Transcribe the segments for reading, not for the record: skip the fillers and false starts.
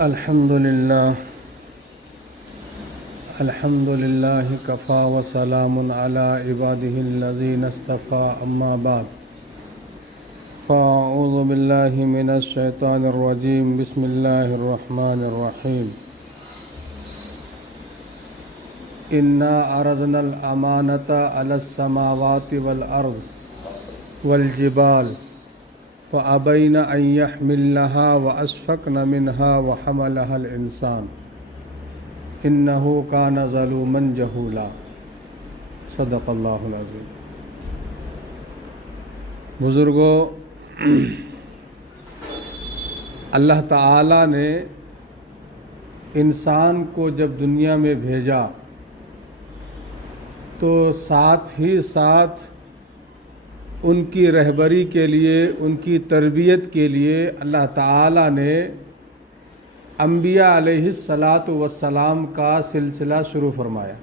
الحمد لله كفى وسلام على عباده الذين اصطفى أما بعد فأعوذ بالله من الشيطان الرجيم بسم الله الرحمن الرحيم إنا عرضنا الأمانة على السماوات والأرض والجبال فأبين أن يحملنها وأشفقن منها وحملها الإنسان إنه كان ظلوما جهولا صدق اللہ العظیم۔ بزرگوں، اللہ تعالیٰ نے انسان کو جب دنیا میں بھیجا تو ساتھ ہی ساتھ ان کی رہبری کے لیے، ان کی تربیت کے لیے اللہ تعالیٰ نے انبیاء علیہ الصلاۃ کا سلسلہ شروع فرمایا۔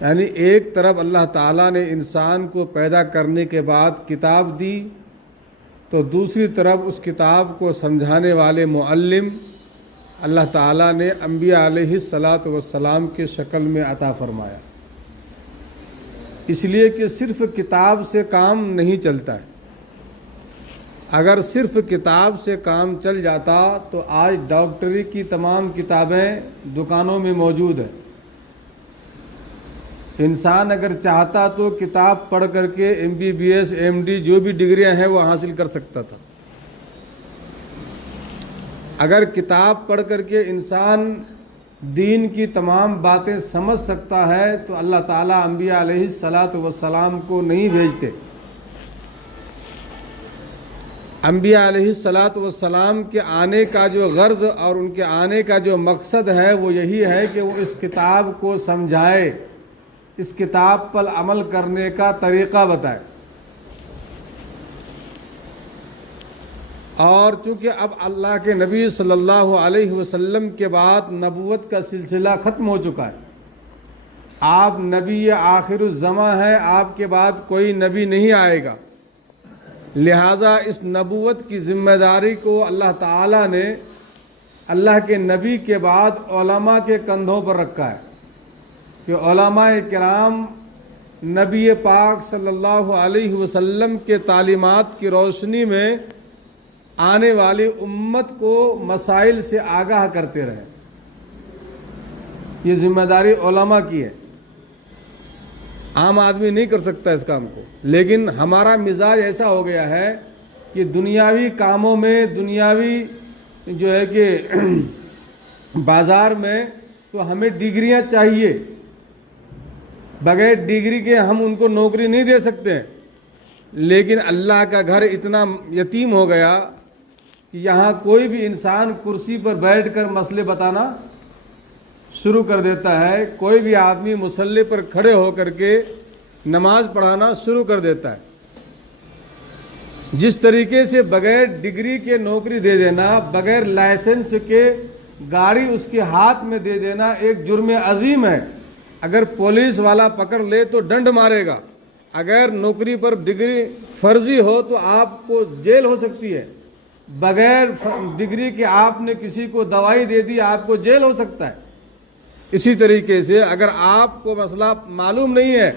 یعنی ایک طرف اللہ تعالیٰ نے انسان کو پیدا کرنے کے بعد کتاب دی، تو دوسری طرف اس کتاب کو سمجھانے والے معلم اللہ تعالیٰ نے انبیاء علیہ الصلاۃ کے شکل میں عطا فرمایا۔ اس لیے کہ صرف کتاب سے کام نہیں چلتا ہے۔ اگر صرف کتاب سے کام چل جاتا تو آج ڈاکٹری کی تمام کتابیں دکانوں میں موجود ہیں۔ انسان اگر چاہتا تو کتاب پڑھ کر کے MBBS MD جو بھی ڈگریاں ہیں وہ حاصل کر سکتا تھا۔ اگر کتاب پڑھ کر کے انسان دین کی تمام باتیں سمجھ سکتا ہے تو اللہ تعالیٰ انبیاء علیہ السلام کو نہیں بھیجتے۔ انبیاء علیہ السلام کے آنے کا جو غرض اور ان کے آنے کا جو مقصد ہے وہ یہی ہے کہ وہ اس کتاب کو سمجھائے، اس کتاب پر عمل کرنے کا طریقہ بتائے۔ اور چونکہ اب اللہ کے نبی صلی اللہ علیہ وسلم کے بعد نبوت کا سلسلہ ختم ہو چکا ہے، آپ نبی آخر الزماں ہیں، آپ کے بعد کوئی نبی نہیں آئے گا، لہٰذا اس نبوت کی ذمہ داری کو اللہ تعالیٰ نے اللہ کے نبی کے بعد علماء کے کندھوں پر رکھا ہے کہ علماء کرام نبی پاک صلی اللہ علیہ وسلم کے تعلیمات کی روشنی میں آنے والی امت کو مسائل سے آگاہ کرتے رہے۔ یہ ذمہ داری علماء کی ہے، عام آدمی نہیں کر سکتا اس کام کو۔ لیکن ہمارا مزاج ایسا ہو گیا ہے کہ دنیاوی کاموں میں، دنیاوی جو ہے کہ بازار میں تو ہمیں ڈگریاں چاہیے، بغیر ڈگری کے ہم ان کو نوکری نہیں دے سکتے ہیں۔ لیکن اللہ کا گھر اتنا یتیم ہو گیا کہ یہاں کوئی بھی انسان کرسی پر بیٹھ کر مسئلے بتانا شروع کر دیتا ہے، کوئی بھی آدمی مصلی پر کھڑے ہو کر کے نماز پڑھانا شروع کر دیتا ہے۔ جس طریقے سے بغیر ڈگری کے نوکری دے دینا، بغیر لائسنس کے گاڑی اس کے ہاتھ میں دے دینا ایک جرم عظیم ہے۔ اگر پولیس والا پکڑ لے تو ڈنڈ مارے گا، اگر نوکری پر ڈگری فرضی ہو تو آپ کو جیل ہو سکتی ہے، بغیر ڈگری کے آپ نے کسی کو دوائی دے دی آپ کو جیل ہو سکتا ہے۔ اسی طریقے سے اگر آپ کو مسئلہ معلوم نہیں ہے،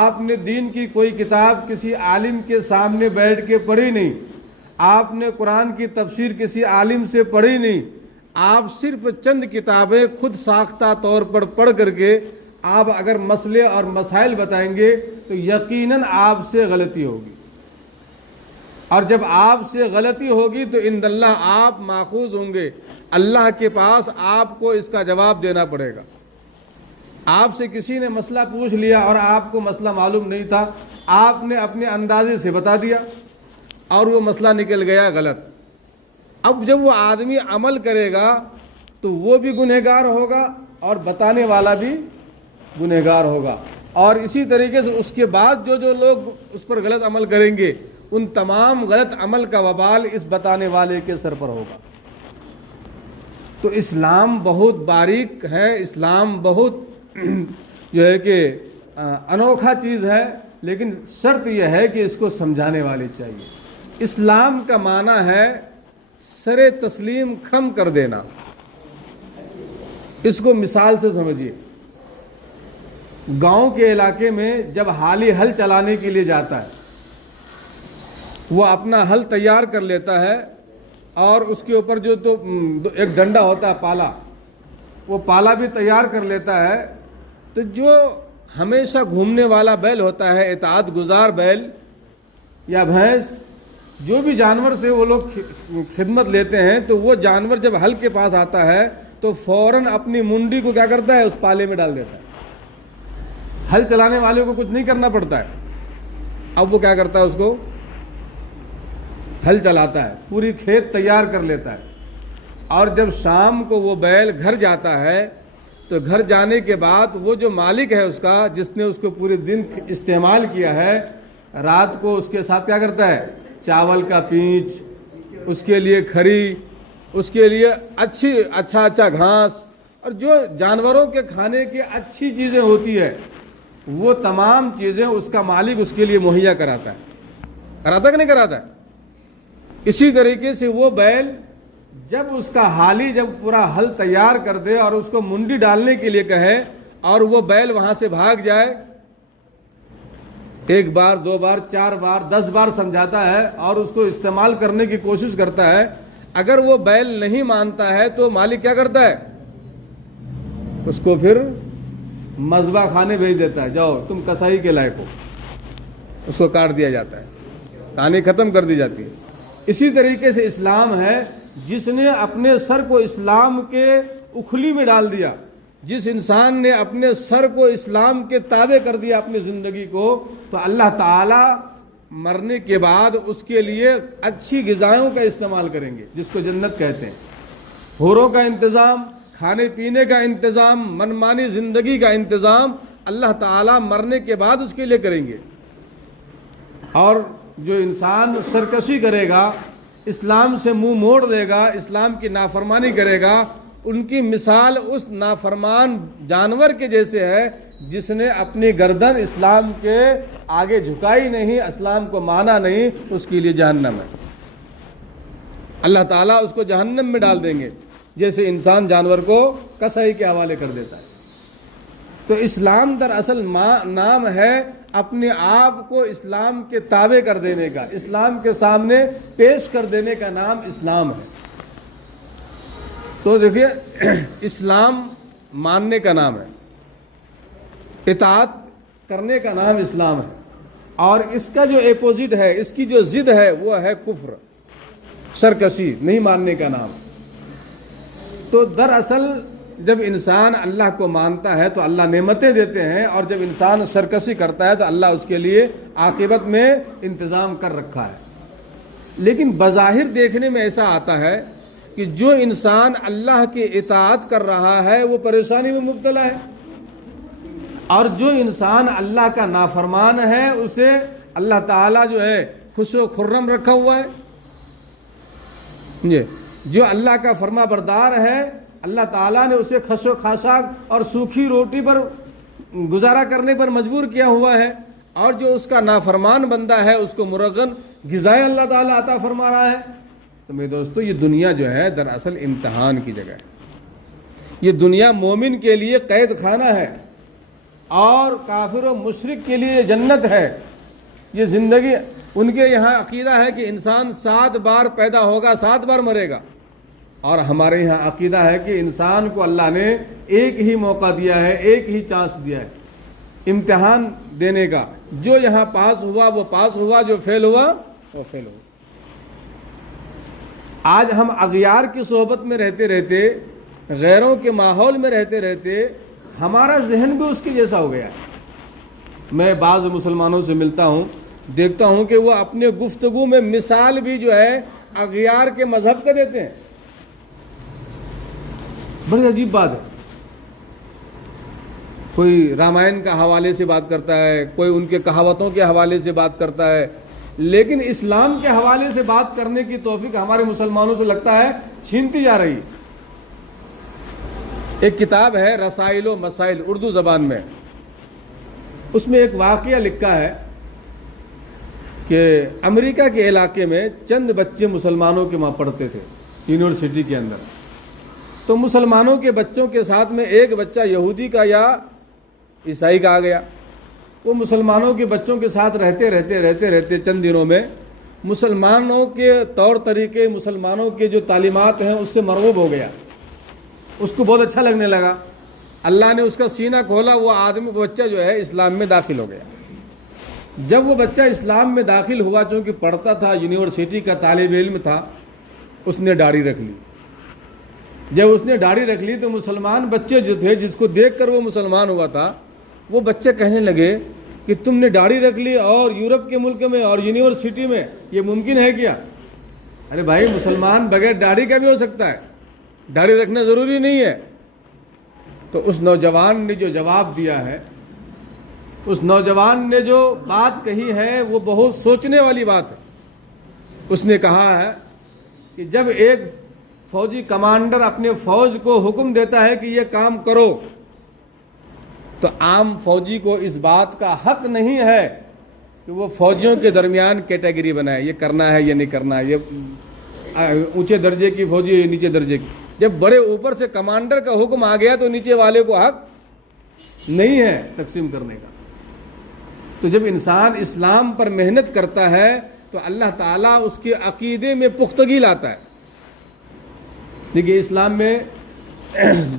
آپ نے دین کی کوئی کتاب کسی عالم کے سامنے بیٹھ کے پڑھی نہیں، آپ نے قرآن کی تفسیر کسی عالم سے پڑھی نہیں، آپ صرف چند کتابیں خود ساختہ طور پر پڑھ کر کے آپ اگر مسئلے اور مسائل بتائیں گے تو یقیناً آپ سے غلطی ہوگی، اور جب آپ سے غلطی ہوگی تو عند اللہ آپ ماخوذ ہوں گے، اللہ کے پاس آپ کو اس کا جواب دینا پڑے گا۔ آپ سے کسی نے مسئلہ پوچھ لیا اور آپ کو مسئلہ معلوم نہیں تھا، آپ نے اپنے اندازے سے بتا دیا اور وہ مسئلہ نکل گیا غلط۔ اب جب وہ آدمی عمل کرے گا تو وہ بھی گنہگار ہوگا اور بتانے والا بھی گنہگار ہوگا، اور اسی طریقے سے اس کے بعد جو لوگ اس پر غلط عمل کریں گے ان تمام غلط عمل کا وبال اس بتانے والے کے سر پر ہوگا۔ تو اسلام بہت باریک ہے، اسلام بہت جو ہے کہ انوکھا چیز ہے، لیکن شرط یہ ہے کہ اس کو سمجھانے والے چاہیے۔ اسلام کا معنی ہے سر تسلیم خم کر دینا. اس کو مثال سے سمجھیے. گاؤں کے علاقے میں جب حالی ہل چلانے کے لیے جاتا ہے, وہ اپنا ہل تیار کر لیتا ہے اور اس کے اوپر جو تو ایک ڈنڈا ہوتا ہے پالا, وہ پالا بھی تیار کر لیتا ہے. تو جو ہمیشہ گھومنے والا بیل ہوتا ہے, اطاعت گزار بیل یا بھینس, جو بھی جانور سے وہ لوگ خدمت لیتے ہیں, تو وہ جانور جب ہل کے پاس آتا ہے تو فوراً اپنی منڈی کو کیا کرتا ہے, اس پالے میں ڈال دیتا ہے. ہل چلانے والے کو کچھ نہیں کرنا پڑتا ہے. اب وہ کیا کرتا ہے, اس کو ہل چلاتا ہے, پوری کھیت تیار کر لیتا ہے. اور جب شام کو وہ بیل گھر جاتا ہے تو گھر جانے کے بعد وہ جو مالک ہے اس کا, جس نے اس کو پورے دن استعمال کیا ہے, رات کو اس کے ساتھ کیا کرتا ہے, چاول کا پیچ, اس کے لیے کھری, اس کے لیے اچھا گھاس, اور جو جانوروں کے کھانے کی اچھی چیزیں ہوتی ہے وہ تمام چیزیں اس کا مالک اس کے لیے مہیا کراتا ہے. کراتا کہ نہیں کراتا ہے؟ اسی طریقے سے وہ بیل جب اس کا حالی جب پورا ہل تیار کر دے اور اس کو منڈی ڈالنے کے لیے کہے, اور وہ بیل وہاں سے بھاگ جائے, 1 بار 2 بار 4 بار 10 بار سمجھاتا ہے اور اس کو استعمال کرنے کی کوشش کرتا ہے, اگر وہ بیل نہیں مانتا ہے تو مالک کیا کرتا ہے, اس کو پھر مذبح خانے بھیج دیتا ہے, جاؤ تم کسائی کے لائق ہو. اس کو کاٹ دیا جاتا ہے, کہانی ختم کر دی جاتی ہے. اسی طریقے سے اسلام ہے, جس نے اپنے سر کو اسلام کے اکھلی میں ڈال دیا, جس انسان نے اپنے سر کو اسلام کے تابع کر دیا اپنی زندگی کو, تو اللہ تعالی مرنے کے بعد اس کے لیے اچھی غذاؤں کا استعمال کریں گے, جس کو جنت کہتے ہیں. حوروں کا انتظام, کھانے پینے کا انتظام, منمانی زندگی کا انتظام اللہ تعالی مرنے کے بعد اس کے لیے کریں گے. اور جو انسان سرکشی کرے گا, اسلام سے منہ موڑ دے گا, اسلام کی نافرمانی کرے گا, ان کی مثال اس نافرمان جانور کے جیسے ہے جس نے اپنی گردن اسلام کے آگے جھکائی نہیں, اسلام کو مانا نہیں. اس کے لیے جہنم ہے. اللہ تعالیٰ اس کو جہنم میں ڈال دیں گے, جیسے انسان جانور کو کسائی کے حوالے کر دیتا ہے. تو اسلام دراصل نام ہے اپنے آپ کو اسلام کے تابع کر دینے کا, اسلام کے سامنے پیش کر دینے کا نام اسلام ہے. تو دیکھیے, اسلام ماننے کا نام ہے, اطاعت کرنے کا نام اسلام ہے, اور اس کا جو اپوزٹ ہے, اس کی جو ضد ہے, وہ ہے کفر, سرکشی, نہیں ماننے کا نام. تو دراصل جب انسان اللہ کو مانتا ہے تو اللہ نعمتیں دیتے ہیں, اور جب انسان سرکشی کرتا ہے تو اللہ اس کے لیے عاقبت میں انتظام کر رکھا ہے. لیکن بظاہر دیکھنے میں ایسا آتا ہے کہ جو انسان اللہ کی اطاعت کر رہا ہے وہ پریشانی میں مبتلا ہے, اور جو انسان اللہ کا نافرمان ہے اسے اللہ تعالیٰ جو ہے خوش و خرم رکھا ہوا ہے. جو اللہ کا فرما بردار ہے, اللہ تعالیٰ نے اسے خس و خاشاک اور سوکھی روٹی پر گزارا کرنے پر مجبور کیا ہوا ہے, اور جو اس کا نافرمان بندہ ہے اس کو مرغن غذائیں اللہ تعالیٰ عطا فرما رہا ہے. تو میرے دوستو, یہ دنیا جو ہے دراصل امتحان کی جگہ ہے. یہ دنیا مومن کے لیے قید خانہ ہے, اور کافر و مشرک کے لیے جنت ہے. یہ زندگی, ان کے یہاں عقیدہ ہے کہ انسان 7 بار پیدا ہوگا, 7 بار مرے گا, اور ہمارے یہاں عقیدہ ہے کہ انسان کو اللہ نے ایک ہی موقع دیا ہے, ایک ہی چانس دیا ہے امتحان دینے کا. جو یہاں پاس ہوا وہ پاس ہوا, جو فیل ہوا وہ فیل ہوا. آج ہم اغیار کی صحبت میں رہتے رہتے, غیروں کے ماحول میں رہتے رہتے, ہمارا ذہن بھی اس کے جیسا ہو گیا ہے. میں بعض مسلمانوں سے ملتا ہوں, دیکھتا ہوں کہ وہ اپنے گفتگو میں مثال بھی جو ہے اغیار کے مذہب کا دیتے ہیں. بڑی عجیب بات ہے. کوئی رامائن کا حوالے سے بات کرتا ہے, کوئی ان کے کہاوتوں کے حوالے سے بات کرتا ہے, لیکن اسلام کے حوالے سے بات کرنے کی توفیق ہمارے مسلمانوں سے لگتا ہے چھینتی جا رہی. ایک کتاب ہے رسائل و مسائل, اردو زبان میں, اس میں ایک واقعہ لکھا ہے کہ امریکہ کے علاقے میں چند بچے مسلمانوں کے وہاں پڑھتے تھے یونیورسٹی کے اندر. تو مسلمانوں کے بچوں کے ساتھ میں ایک بچہ یہودی کا یا عیسائی کا آ گیا. وہ مسلمانوں کے بچوں کے ساتھ رہتے چند دنوں میں مسلمانوں کے طور طریقے، مسلمانوں کے جو تعلیمات ہیں اس سے مرغوب ہو گیا. اس کو بہت اچھا لگنے لگا. اللہ نے اس کا سینہ کھولا، وہ بچہ جو ہے اسلام میں داخل ہو گیا. جب وہ بچہ اسلام میں داخل ہوا، چونکہ پڑھتا تھا، یونیورسٹی کا طالب علم تھا، اس نے داڑھی رکھ لی. جب اس نے داڑھی رکھ لی تو مسلمان بچے جو تھے، جس کو دیکھ کر وہ مسلمان ہوا تھا، وہ بچے کہنے لگے کہ تم نے داڑھی رکھ لی اور یورپ کے ملک میں اور یونیورسٹی میں، یہ ممکن ہے کیا؟ ارے بھائی، مسلمان بغیر داڑھی کا بھی ہو سکتا ہے، داڑھی رکھنا ضروری نہیں ہے. تو اس نوجوان نے جو جواب دیا ہے، اس نوجوان نے جو بات کہی ہے، وہ بہت سوچنے والی بات ہے. اس نے کہا ہے کہ جب ایک فوجی کمانڈر اپنے فوج کو حکم دیتا ہے کہ یہ کام کرو، تو عام فوجی کو اس بات کا حق نہیں ہے کہ وہ فوجیوں کے درمیان کیٹیگری بنائے، یہ کرنا ہے یہ نہیں کرنا ہے، یہ اونچے درجے کی فوجی ہے، نیچے درجے کی. جب بڑے اوپر سے کمانڈر کا حکم آ گیا تو نیچے والے کو حق نہیں ہے تقسیم کرنے کا. تو جب انسان اسلام پر محنت کرتا ہے تو اللہ تعالیٰ اس کے عقیدے میں پختگی لاتا ہے. دیکھیے، اسلام میں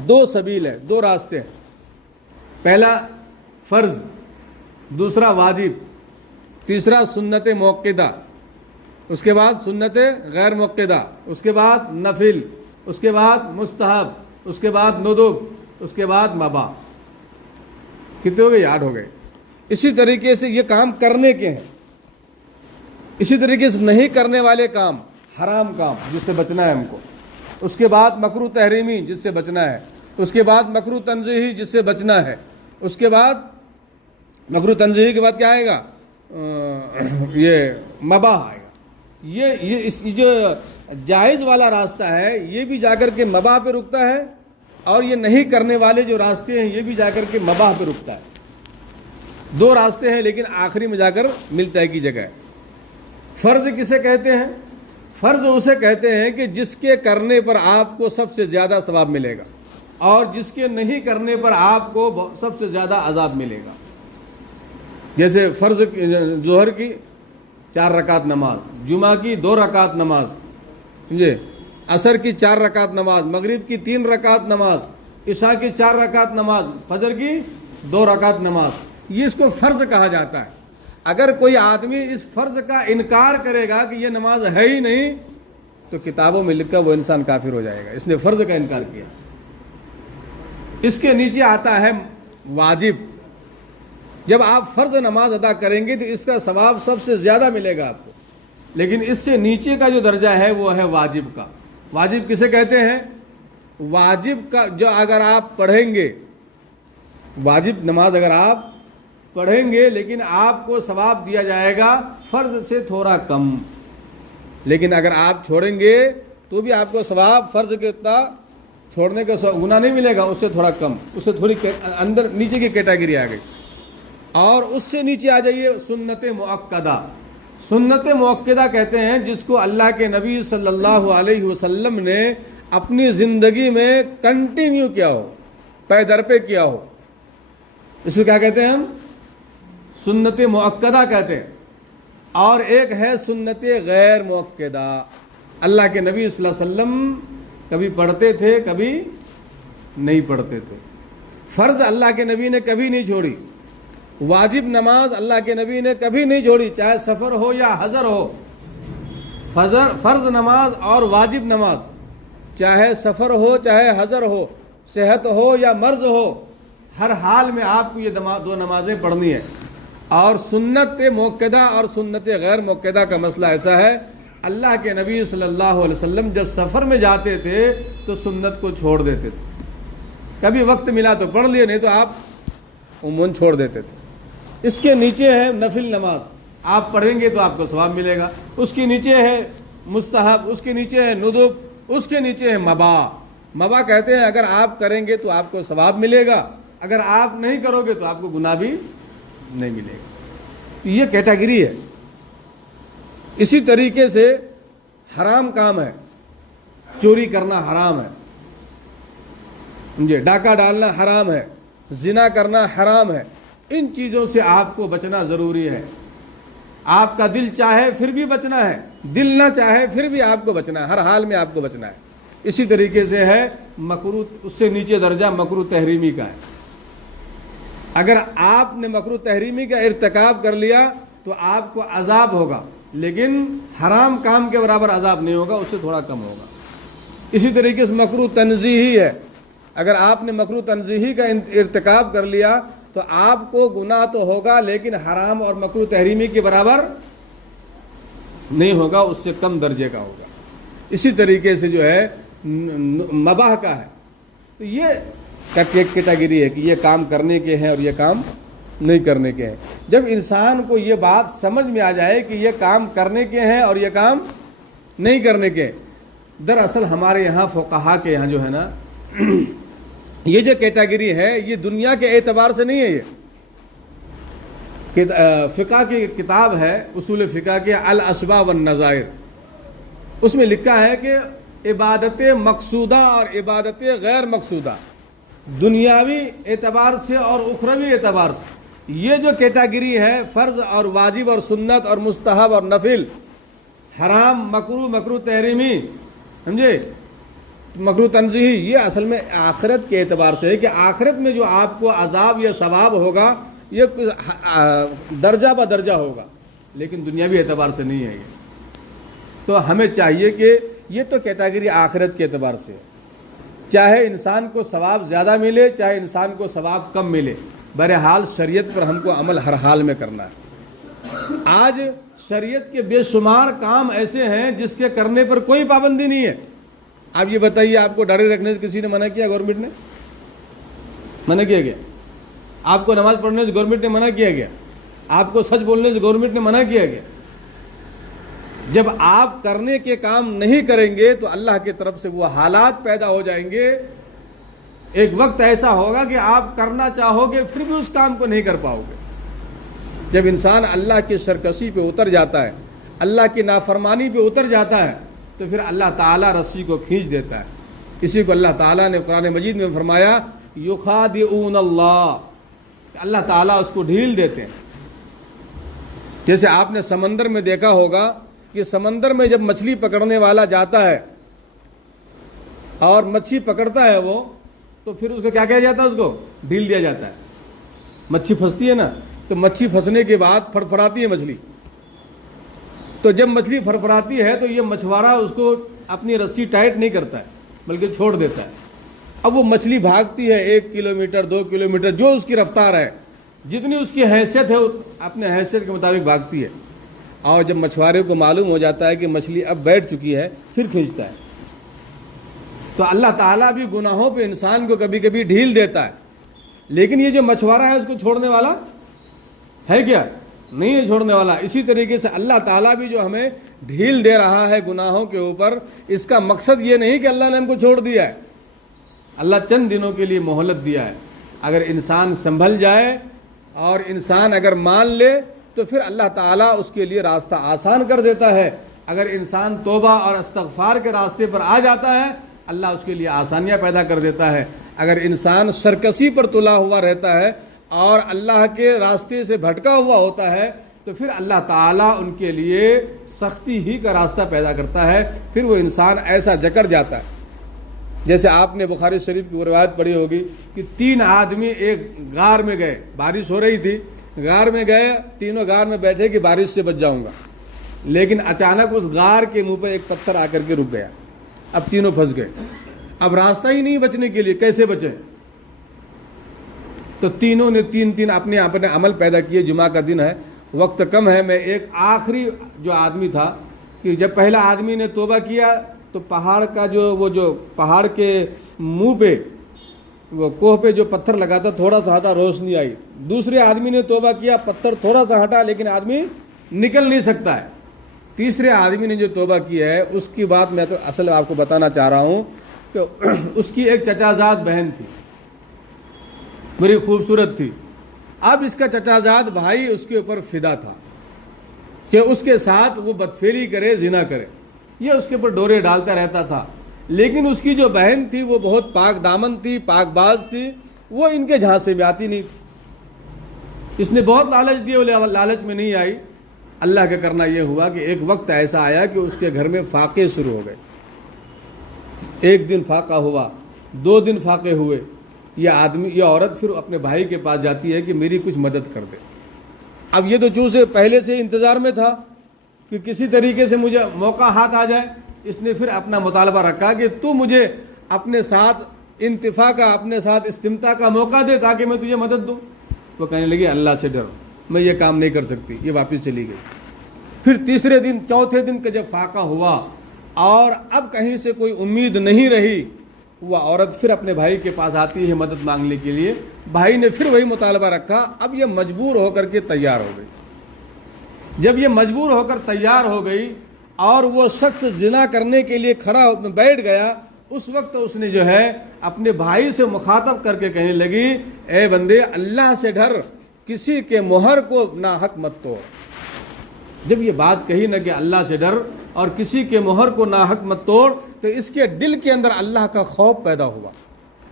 دو سبیل ہے، دو راستے ہیں. پہلا فرض، دوسرا واجب، تیسرا سنت موقدہ، اس کے بعد سنت غیر موقدہ، اس کے بعد نفل، اس کے بعد مستحب، اس کے بعد ندب، اس کے بعد مباح. کتنے ہو گئے؟ 8 ہو گئے. اسی طریقے سے یہ کام کرنے کے ہیں. اسی طریقے سے نہیں کرنے والے کام، حرام کام جس سے بچنا ہے ہم کو. اس کے بعد مکروہ تحریمی جس سے بچنا ہے. اس کے بعد مکروہ تنزیہی جس سے بچنا ہے. اس کے بعد مکروہ تنزیہی کے بعد کیا آئے گا؟ یہ مباح آئے گا. یہ جو جائز والا راستہ ہے، یہ بھی جا کر کے مباح پہ رکتا ہے، اور یہ نہیں کرنے والے جو راستے ہیں یہ بھی جا کر کے مباح پہ رکتا ہے. دو راستے ہیں، لیکن آخری میں جا کر ملتا ہے کی جگہ. فرض کسے کہتے ہیں؟ فرض اسے کہتے ہیں کہ جس کے کرنے پر آپ کو سب سے زیادہ ثواب ملے گا، اور جس کے نہیں کرنے پر آپ کو سب سے زیادہ عذاب ملے گا. جیسے فرض ظہر کی 4 رکعت نماز، جمعہ کی 2 رکعت نماز، سمجھے، عصر کی 4 رکعت نماز، مغرب کی 3 رکعت نماز، عشاء کی 4 رکعت نماز، فجر کی 2 رکعت نماز. یہ اس کو فرض کہا جاتا ہے. اگر کوئی آدمی اس فرض کا انکار کرے گا کہ یہ نماز ہے ہی نہیں، تو کتابوں میں لکھا وہ انسان کافر ہو جائے گا، اس نے فرض کا انکار کیا. اس کے نیچے آتا ہے واجب. جب آپ فرض نماز ادا کریں گے تو اس کا ثواب سب سے زیادہ ملے گا آپ کو. لیکن اس سے نیچے کا جو درجہ ہے وہ ہے واجب کا. واجب کسے کہتے ہیں؟ واجب کا جو اگر آپ پڑھیں گے، واجب نماز اگر آپ پڑھیں گے، لیکن آپ کو ثواب دیا جائے گا فرض سے تھوڑا کم. لیکن اگر آپ چھوڑیں گے تو بھی آپ کو ثواب فرض کے اتنا چھوڑنے کا گناہ نہیں ملے گا، اس سے تھوڑا کم، اس سے تھوڑی اندر نیچے کی کیٹیگری آ گئی. اور اس سے نیچے آ جائیے سنت مؤکدہ. سنت مؤکدہ کہتے ہیں جس کو اللہ کے نبی صلی اللہ علیہ وسلم نے اپنی زندگی میں کنٹینیو کیا ہو، پے در پہ کیا ہو. اس کو کیا کہتے ہیں ہم؟ سنت مؤکدہ کہتے ہیں. اور ایک ہے سنت غیر مؤکدہ. اللہ کے نبی صلی اللہ علیہ وسلم کبھی پڑھتے تھے، کبھی نہیں پڑھتے تھے. فرض اللہ کے نبی نے کبھی نہیں چھوڑی. واجب نماز اللہ کے نبی نے کبھی نہیں چھوڑی، چاہے سفر ہو یا حضر ہو. فرض نماز اور واجب نماز، چاہے سفر ہو چاہے حضر ہو، صحت ہو یا مرض ہو، ہر حال میں آپ کو یہ 2 نمازیں پڑھنی ہے. اور سنت موقدہ اور سنت غیر موقدہ کا مسئلہ ایسا ہے، اللہ کے نبی صلی اللہ علیہ وسلم جب سفر میں جاتے تھے تو سنت کو چھوڑ دیتے تھے. کبھی وقت ملا تو پڑھ لیے، نہیں تو آپ عموماً چھوڑ دیتے تھے. اس کے نیچے ہے نفل نماز، آپ پڑھیں گے تو آپ کو ثواب ملے گا. اس کے نیچے ہے مستحب، اس کے نیچے ہے ندب، اس کے نیچے ہے مباح. مباح کہتے ہیں اگر آپ کریں گے تو آپ کو ثواب ملے گا، اگر آپ نہیں کرو گے تو آپ کو گناہ بھی نہیں ملے گا. یہ کیٹیگری ہے. اسی طریقے سے حرام کام ہے، چوری کرنا حرام ہے، ڈاکہ ڈالنا حرام ہے، زنا کرنا حرام ہے. ان چیزوں سے آپ کو بچنا ضروری ہے. آپ کا دل چاہے پھر بھی بچنا ہے، دل نہ چاہے پھر بھی آپ کو بچنا ہے، ہر حال میں آپ کو بچنا ہے. اسی طریقے سے ہے مکروہ، اس سے نیچے درجہ مکروہ تحریمی کا ہے. اگر آپ نے مکروہ تحریمی کا ارتکاب کر لیا تو آپ کو عذاب ہوگا، لیکن حرام کام کے برابر عذاب نہیں ہوگا، اس سے تھوڑا کم ہوگا. اسی طریقے سے مکروہ تنزیہی ہے. اگر آپ نے مکروہ تنزیہی کا ارتکاب کر لیا تو آپ کو گناہ تو ہوگا، لیکن حرام اور مکروہ تحریمی کے برابر نہیں ہوگا، اس سے کم درجے کا ہوگا. اسی طریقے سے جو ہے مباح کا ہے، تو یہ کیٹیگری ہے کہ یہ کام کرنے کے ہیں اور یہ کام نہیں کرنے کے ہیں. جب انسان کو یہ بات سمجھ میں آ جائے کہ یہ کام کرنے کے ہیں اور یہ کام نہیں کرنے کے، دراصل ہمارے یہاں فقہا کے یہاں جو ہے نا یہ جو کیٹیگری ہے یہ دنیا کے اعتبار سے نہیں ہے. یہ فقہ کی کتاب ہے، اصول فقہ کے الاسباب والنظائر، اس میں لکھا ہے کہ عبادت مقصودہ اور عبادت غیر مقصودہ، دنیاوی اعتبار سے اور اخروی اعتبار سے، یہ جو کیٹیگری ہے فرض اور واجب اور سنت اور مستحب اور نفل، حرام مکروہ مکروہ تحریمی، سمجھے، مکروہ تنزیہی، یہ اصل میں آخرت کے اعتبار سے ہے کہ آخرت میں جو آپ کو عذاب یا ثواب ہوگا یہ درجہ بہ درجہ ہوگا، لیکن دنیاوی اعتبار سے نہیں ہے. یہ تو ہمیں چاہیے کہ یہ تو کیٹیگری آخرت کے اعتبار سے ہے، چاہے انسان کو ثواب زیادہ ملے چاہے انسان کو ثواب کم ملے، بہرحال شریعت پر ہم کو عمل ہر حال میں کرنا ہے. آج شریعت کے بے شمار کام ایسے ہیں جس کے کرنے پر کوئی پابندی نہیں ہے. آپ یہ بتائیے، آپ کو داڑھی رکھنے سے کسی نے منع کیا؟ گورنمنٹ نے منع کیا گیا؟ آپ کو نماز پڑھنے سے گورنمنٹ نے منع کیا گیا؟ آپ کو سچ بولنے سے گورنمنٹ نے منع کیا گیا؟ جب آپ کرنے کے کام نہیں کریں گے تو اللہ کی طرف سے وہ حالات پیدا ہو جائیں گے. ایک وقت ایسا ہوگا کہ آپ کرنا چاہو گے پھر بھی اس کام کو نہیں کر پاؤ گے. جب انسان اللہ کی سرکشی پہ اتر جاتا ہے، اللہ کی نافرمانی پہ اتر جاتا ہے، تو پھر اللہ تعالیٰ رسی کو کھینچ دیتا ہے. اسی کو اللہ تعالیٰ نے قرآن مجید میں فرمایا یخادعون اللہ، اللہ تعالیٰ اس کو ڈھیل دیتے ہیں. جیسے آپ نے سمندر میں دیکھا ہوگا کہ سمندر میں جب مچھلی پکڑنے والا جاتا ہے اور مچھلی پکڑتا ہے وہ، تو پھر اس کو کیا کہا جاتا ہے؟ اس کو ڈھیل دیا جاتا ہے. مچھلی پھنستی ہے نا، تو مچھلی پھنسنے کے بعد پھڑپھڑاتی ہے مچھلی. تو جب مچھلی پھڑپھڑاتی ہے تو یہ مچھوارا اس کو اپنی رسی ٹائٹ نہیں کرتا ہے بلکہ چھوڑ دیتا ہے. اب وہ مچھلی بھاگتی ہے 1 کلومیٹر 2 کلومیٹر، جو اس کی رفتار ہے، جتنی اس کی حیثیت ہے اپنے حیثیت کے مطابق بھاگتی ہے. اور جب مچھوارے کو معلوم ہو جاتا ہے کہ مچھلی اب بیٹھ چکی ہے پھر کھینچتا ہے. تو اللہ تعالیٰ بھی گناہوں پہ انسان کو کبھی کبھی ڈھیل دیتا ہے، لیکن یہ جو مچھوارا ہے اس کو چھوڑنے والا ہے کیا؟ نہیں ہے چھوڑنے والا. اسی طریقے سے اللہ تعالیٰ بھی جو ہمیں ڈھیل دے رہا ہے گناہوں کے اوپر، اس کا مقصد یہ نہیں کہ اللہ نے ہم کو چھوڑ دیا ہے. اللہ چند دنوں کے لیے مہلت دیا ہے. اگر انسان سنبھل جائے اور انسان اگر مان لے تو پھر اللہ تعالیٰ اس کے لیے راستہ آسان کر دیتا ہے. اگر انسان توبہ اور استغفار کے راستے پر آ جاتا ہے اللہ اس کے لیے آسانیاں پیدا کر دیتا ہے. اگر انسان سرکشی پر تلا ہوا رہتا ہے اور اللہ کے راستے سے بھٹکا ہوا ہوتا ہے تو پھر اللہ تعالیٰ ان کے لیے سختی ہی کا راستہ پیدا کرتا ہے. پھر وہ انسان ایسا جکڑ جاتا ہے. جیسے آپ نے بخاری شریف کی وہ روایت پڑھی ہوگی کہ 3 آدمی ایک غار میں گئے، بارش ہو رہی تھی، غار میں گئے، تینوں غار میں بیٹھے کہ بارش سے بچ جاؤں گا، لیکن اچانک اس غار کے منہ پہ ایک پتھر آ کر کے رک گیا. اب تینوں پھنس گئے، اب راستہ ہی نہیں بچنے کے لیے، کیسے بچے؟ تو تینوں نے تین اپنے عمل پیدا کیے. جمعہ کا دن ہے، وقت کم ہے، میں ایک آخری جو آدمی تھا کہ جب پہلا آدمی نے توبہ کیا تو پہاڑ کا جو پہاڑ کے منہ پہ وہ کوہ پہ جو پتھر لگا تھا تھوڑا سا ہٹا، روشنی آئی. دوسرے آدمی نے توبہ کیا، پتھر تھوڑا سا ہٹا لیکن آدمی نکل نہیں سکتا ہے. تیسرے آدمی نے جو توبہ کی ہے اس کی بات میں تو اصل آپ کو بتانا چاہ رہا ہوں کہ اس کی ایک چچا زاد بہن تھی، بڑی خوبصورت تھی. اب اس کا چچا زاد بھائی اس کے اوپر فدا تھا. کہ اس کے ساتھ وہ بدفعلی کرے، زنا کرے، یہ اس کے اوپر ڈورے ڈالتا رہتا تھا. لیکن اس کی جو بہن تھی وہ بہت پاک دامن تھی، پاک باز تھی، وہ ان کے جھانسے میں آتی نہیں تھی. اس نے بہت لالچ دیا، وہ لالچ میں نہیں آئی. اللہ کا کرنا یہ ہوا کہ ایک وقت ایسا آیا کہ اس کے گھر میں فاقے شروع ہو گئے. ایک دن فاقہ ہوا، 2 دن فاقے ہوئے. یہ عورت پھر اپنے بھائی کے پاس جاتی ہے کہ میری کچھ مدد کر دے. اب یہ تو چونکہ پہلے سے انتظار میں تھا کہ کسی طریقے سے مجھے موقع ہاتھ آ جائے. اس نے پھر اپنا مطالبہ رکھا کہ تو مجھے اپنے ساتھ انتفاع کا، اپنے ساتھ استمتاع کا موقع دے تاکہ میں تجھے مدد دوں. وہ کہنے لگی اللہ سے ڈر، میں یہ کام نہیں کر سکتی. یہ واپس چلی گئی. پھر تیسرے دن، چوتھے دن کا جب فاقہ ہوا اور اب کہیں سے کوئی امید نہیں رہی، وہ عورت پھر اپنے بھائی کے پاس آتی ہے مدد مانگنے کے لیے. بھائی نے پھر وہی مطالبہ رکھا. اب یہ مجبور ہو کر کے تیار ہو گئی. جب یہ مجبور ہو کر تیار ہو گئی اور وہ شخص زنا کرنے کے لیے کھڑا بیٹھ گیا، اس وقت اس نے جو ہے اپنے بھائی سے مخاطب کر کے کہنے لگی اے بندے اللہ سے ڈر، کسی کے مہر کو ناحق مت توڑ. جب یہ بات کہی نا کہ اللہ سے ڈر اور کسی کے مہر کو ناحق مت توڑ، تو اس کے دل کے اندر اللہ کا خوف پیدا ہوا،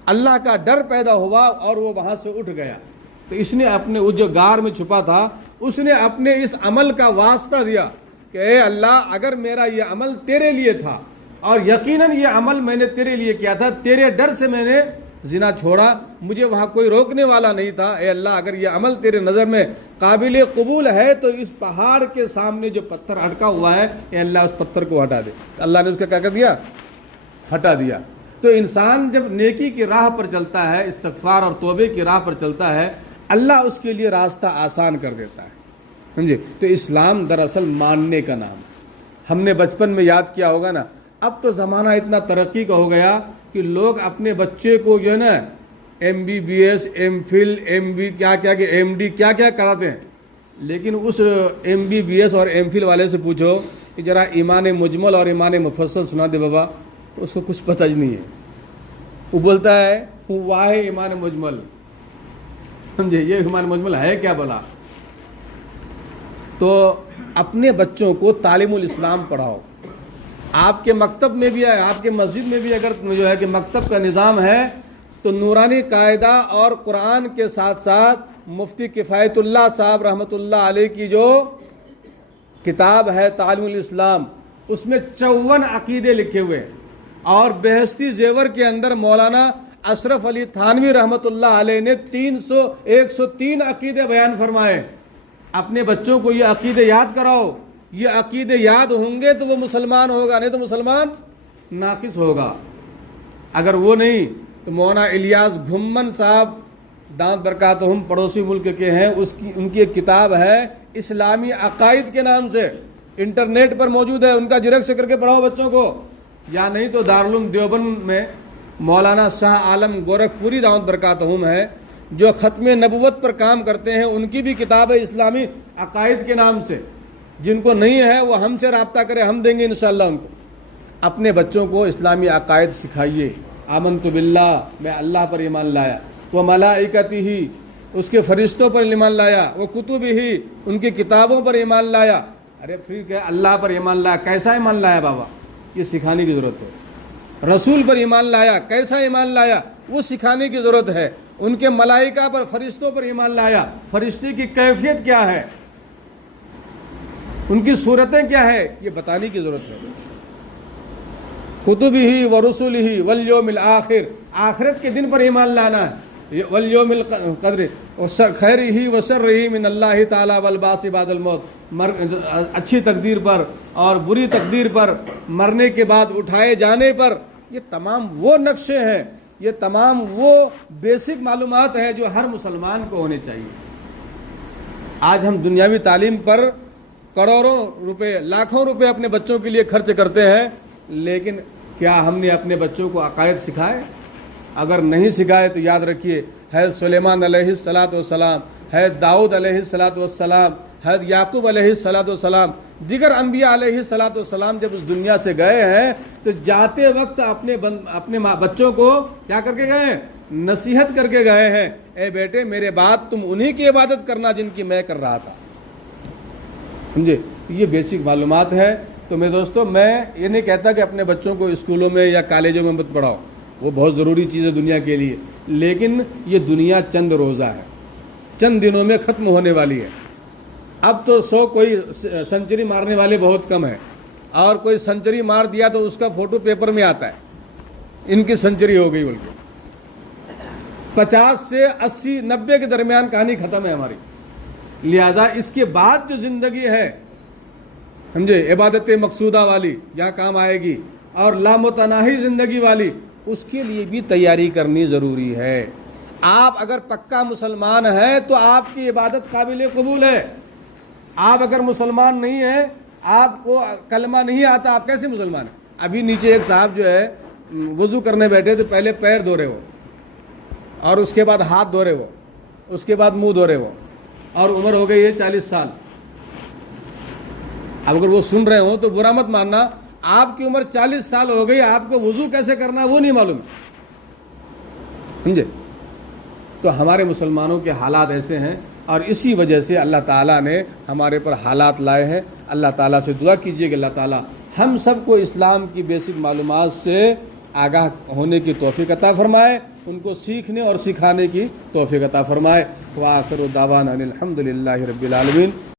اللہ کا ڈر پیدا ہوا اور وہ وہاں سے اٹھ گیا. تو اس نے اپنے وہ جو غار میں چھپا تھا، اس نے اپنے اس عمل کا واسطہ دیا کہ اے اللہ، اگر میرا یہ عمل تیرے لیے تھا اور یقیناً یہ عمل میں نے تیرے لیے کیا تھا، تیرے ڈر سے میں نے زنا چھوڑا، مجھے وہاں کوئی روکنے والا نہیں تھا. اے اللہ، اگر یہ عمل تیرے نظر میں قابل قبول ہے تو اس پہاڑ کے سامنے جو پتھر اٹکا ہوا ہے، اے اللہ اس پتھر کو ہٹا دے. اللہ نے اس کا کیا کر دیا؟ ہٹا دیا. تو انسان جب نیکی کی راہ پر چلتا ہے، استغفار اور توبے کی راہ پر چلتا ہے، اللہ اس کے لیے راستہ آسان کر دیتا ہے. سمجھے؟ تو اسلام دراصل ماننے کا نام ہے. ہم نے بچپن میں یاد کیا ہوگا نا. اب تو زمانہ اتنا ترقی کا ہو گیا کہ لوگ اپنے بچے کو جو ہے نا MBBS، MPhil، MB کیا کہ MD کیا کراتے ہیں. لیکن اس MBBS اور MPhil والے سے پوچھو کہ ذرا ایمان مجمل اور ایمان مفصل سنا دے بابا، اس کو کچھ پتہ نہیں ہے. وہ بولتا ہے واہ ایمان مجمل. سمجھے؟ یہ ایمان مجمل ہے کیا بولا؟ تو اپنے بچوں کو تعلیم الاسلام پڑھاؤ. آپ کے مکتب میں بھی ہے، آپ کے مسجد میں بھی اگر جو ہے کہ مکتب کا نظام ہے تو نورانی قاعدہ اور قرآن کے ساتھ ساتھ مفتی کفایت اللہ صاحب رحمۃ اللہ علیہ کی جو کتاب ہے تعلیم الاسلام، اس میں 54 عقیدے لکھے ہوئے ہیں. اور بہشتی زیور کے اندر مولانا اشرف علی تھانوی رحمۃ اللہ علیہ نے 103 عقیدے بیان فرمائے. اپنے بچوں کو یہ عقیدے یاد کراؤ. یہ عقیدے یاد ہوں گے تو وہ مسلمان ہوگا، نہیں تو مسلمان ناقص ہوگا. اگر وہ نہیں تو مولانا الیاس گھمن صاحب دامت برکاتہم پڑوسی ملک کے ہیں، ان کی ایک کتاب ہے اسلامی عقائد کے نام سے، انٹرنیٹ پر موجود ہے. ان کا جیرکس کر کے پڑھاؤ بچوں کو. یا نہیں تو دارالعلوم دیوبند میں مولانا شاہ عالم گورکھپوری دامت برکاتہم ہے، جو ختم نبوت پر کام کرتے ہیں. ان کی بھی کتاب ہے اسلامی عقائد کے نام سے. جن کو نہیں ہے وہ ہم سے رابطہ کرے، ہم دیں گے انشاءاللہ ان کو. اپنے بچوں کو اسلامی عقائد سکھائیے. آمنت باللہ، میں اللہ پر ایمان لایا، وہ ملائکتہ ہی، اس کے فرشتوں پر ایمان لایا، وہ کتب ہی، ان کی کتابوں پر ایمان لایا. ارے پھر کیا اللہ پر ایمان لایا؟ کیسا ایمان لایا بابا؟ یہ سکھانے کی ضرورت ہے. رسول پر ایمان لایا، کیسا ایمان لایا؟ وہ سکھانے کی ضرورت ہے. ان کے ملائکہ پر، فرشتوں پر ایمان لایا، فرشتے کی کیفیت کیا ہے، ان کی صورتیں کیا ہے، یہ بتانے کی ضرورت ہے. کتب ہی و رسول ہی والیوم الآخر، آخرت کے دن پر ایمان لانا ہے. والیوم القدر خیر ہی و شر ہی من اللہ تعالی والبعث بعد الموت، اچھی تقدیر پر اور بری تقدیر پر، مرنے کے بعد اٹھائے جانے پر. یہ تمام وہ نقشے ہیں، یہ تمام وہ بیسک معلومات ہیں جو ہر مسلمان کو ہونے چاہیے. آج ہم دنیاوی تعلیم پر کروڑوں روپے، لاکھوں روپے اپنے بچوں کے لیے خرچ کرتے ہیں، لیکن کیا ہم نے اپنے بچوں کو عقائد سکھائے؟ اگر نہیں سکھائے تو یاد رکھیے، حضرت سلیمان علیہ الصلاۃ والسلام، حضرت داؤد علیہ الصلاۃ والسلام، حضرت یعقوب علیہ الصلاۃ والسلام، دیگر انبیاء علیہ الصلاۃ والسلام جب اس دنیا سے گئے ہیں تو جاتے وقت اپنے بچوں کو کیا کر کے گئے ہیں؟ نصیحت کر کے گئے ہیں. اے بیٹے، میرے بعد تم انہی کی عبادت کرنا جن کی میں کر رہا تھا. سمجھے؟ یہ بیسک معلومات ہے. تو میرے دوستوں میں یہ نہیں کہتا کہ اپنے بچوں کو اسکولوں میں یا کالجوں میں مت پڑھاؤ، وہ بہت ضروری چیز ہے دنیا کے لیے، لیکن یہ دنیا چند روزہ ہے، چند دنوں میں ختم ہونے والی ہے. اب تو کوئی سنچری مارنے والے بہت کم ہیں، اور کوئی سنچری مار دیا تو اس کا فوٹو پیپر میں آتا ہے، ان کی سنچری ہو گئی، بلکہ 50 سے 80 90 کے درمیان کہانی ختم ہے ہماری. لہذا اس کے بعد جو زندگی ہے سمجھے، عبادت مقصودہ والی جہاں کام آئے گی، اور لامتناہی زندگی والی، اس کے لیے بھی تیاری کرنی ضروری ہے. آپ اگر پکا مسلمان ہیں تو آپ کی عبادت قابل قبول ہے. آپ اگر مسلمان نہیں ہیں، آپ کو کلمہ نہیں آتا، آپ کیسے مسلمان ہیں؟ ابھی نیچے ایک صاحب جو ہے وضو کرنے بیٹھے تو پہلے پیر دھو رہے ہو، اور اس کے بعد ہاتھ دھو رہے ہو، اس کے بعد منہ دھو رہے ہو، اور عمر ہو گئی ہے 40 سال. اب اگر وہ سن رہے ہوں تو برا مت ماننا، آپ کی عمر 40 سال ہو گئی، آپ کو وضو کیسے کرنا وہ نہیں معلوم، سمجھے؟ تو ہمارے مسلمانوں کے حالات ایسے ہیں، اور اسی وجہ سے اللہ تعالیٰ نے ہمارے پر حالات لائے ہیں. اللہ تعالیٰ سے دعا کیجیے کہ اللہ تعالیٰ ہم سب کو اسلام کی بیسک معلومات سے آگاہ ہونے کی توفیق عطا فرمائے، ان کو سیکھنے اور سکھانے کی توفیق عطا فرمائے. وآخر دعوانا الحمد للہ رب العالمین.